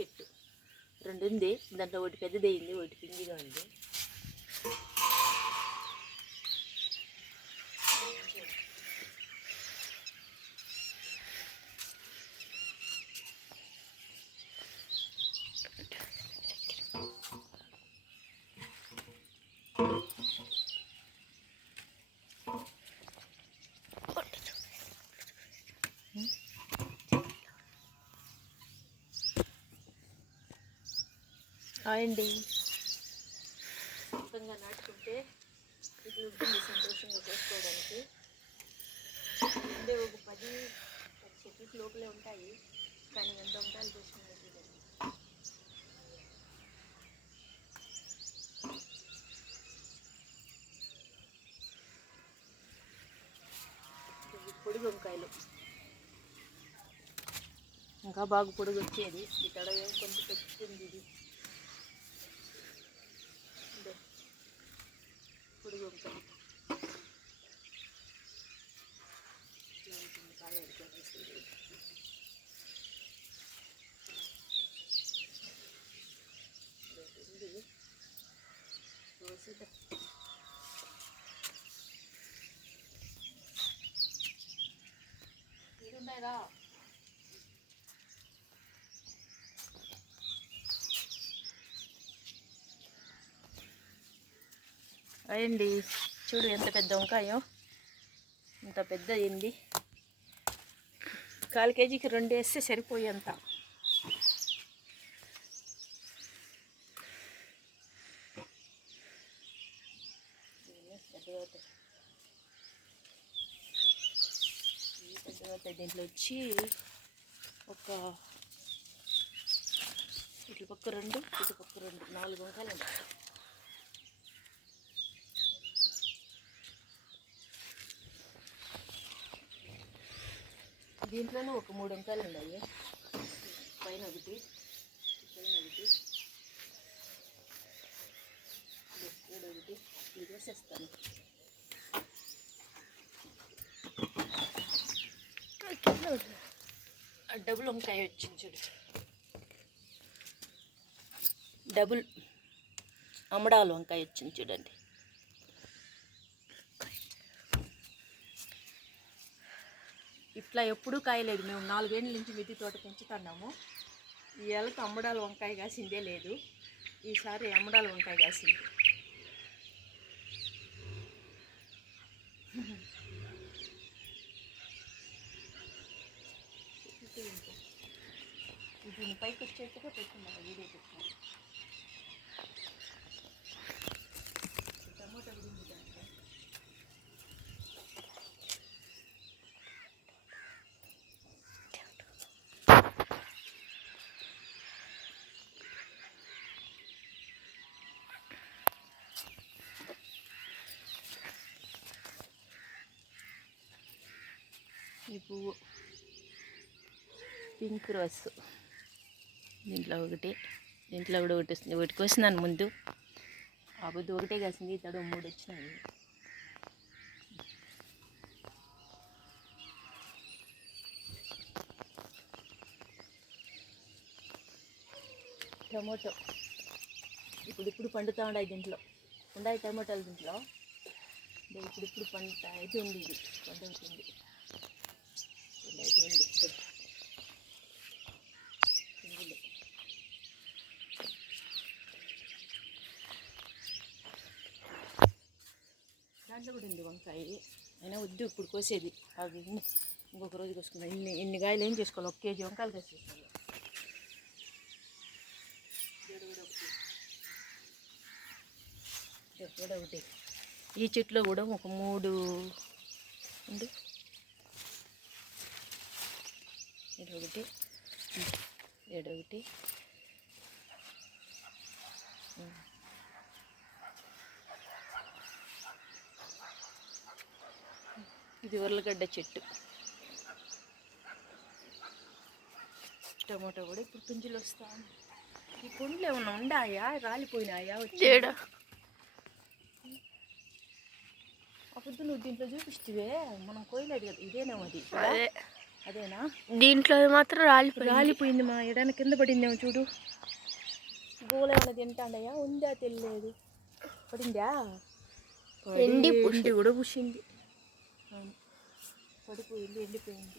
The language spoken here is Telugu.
చెట్టు 2 ఉంది. దాంట్లో ఒకటి పెద్దదయ్యింది, ఒకటి పిండిగా ఉంది. అండి సొంతంగా నాటుకుంటే ఇట్లా ఉంటుంది సంతోషంగా కోసుకోవడానికి. ఉండే ఒక 10 చెట్లు లోపలే ఉంటాయి, కానీ ఎంత ఉంటాయి చూసుకునే చూడండి. పొడుగు వంకాయలు ఇంకా బాగా పొడుగు వచ్చేది. ఈ తడ కొంచెం పెట్టుకుంది. ఇది పొడుగు వంకాయ ఇదున్నాయిరా. అయ్యండి చూడు ఎంత పెద్ద వంకాయో, ఇంత పెద్ద అయింది. 1/4 కేజీకి 2 వేస్తే సరిపోయేంత. పెద్దగా దీంట్లో వచ్చి ఒక ఇటు పక్క 2 ఇటు పక్క 2 4 వంకాయలు ఉంటాయి. దీంట్లోనే ఒక 3 వంకాయలు ఉన్నాయి. పైన ఒకటి, పైన ఒకటి, ఒకటి ఇది వేసేస్తాను. డబుల్ వంకాయ వచ్చింది చూడు, డబుల్ అమ్మడాల వంకాయ వచ్చింది చూడండి. ఇట్లా ఎప్పుడూ కాయలేదు. మేము 4 ఏళ్ళ నుంచి మిద్దె తోట పెంచుతున్నాము. ఈ ఏళ్ళకి అమ్మడాల వంకాయ కాసిందే లేదు. ఈసారి అమ్మడాల వంకాయ కాసింది. దీని పైకి వచ్చేట్టుగా పెట్టుకున్నాను. వీడియో పెట్టాను. టమాటా గురించి దాంట్లో ఈ పువ్వు పింక్ రోస్, దీంట్లో ఒకటి, దీంట్లో కూడా ఒకటి వస్తుంది. ఒకటి కోసినాను ముందు, ఆ బుద్ధి ఒకటే కాసింది. తడు 3 వచ్చినాయి. టమోటో ఇప్పుడు పండుతూ ఉన్నాయి. దీంట్లో ఉన్నాయి టమోటాలు. దీంట్లో ఇప్పుడు పండుతా అయితే ఉంది. ఇది పండుతుంది. అయితే ఉంది. దాంట్లో కూడా ఉంది వంకాయ. అయినా వద్దు ఇప్పుడు కోసేది. అది ఇంకొక రోజు కోసుకున్నాం. ఇన్ని కాయలు ఏం చేసుకోవాలి? 1 కేజీ వంకాయలు కోసేసుకోవాలి. కూడా ఒకటి. ఈ చెట్లో కూడా ఒక 3 ఉంది. ఒకటి, ఒకటి, ఇది ఉర్లగడ్డ చెట్టు. టమాటో కూడా ఇప్పుడు పింజులు వస్తాను. ఈ పండ్లు ఏమన్నా ఉండాయా? రాలిపోయినాయా? వచ్చేడా అప్పుడు నువ్వు దీంట్లో చూపిస్తే మనం కోయలేదు కదా. ఇదేనేమో అది. అదేనా? దీంట్లో మాత్రం రాలిపోయింది మా ఎడన కింద పడిందేమో చూడు. గోల ఏమైనా తింటాండయా? ఉందా తెలియలేదు. పడిందా? ఎండి కూడా పుషింది. పడిపోయింది, ఎండిపోయింది.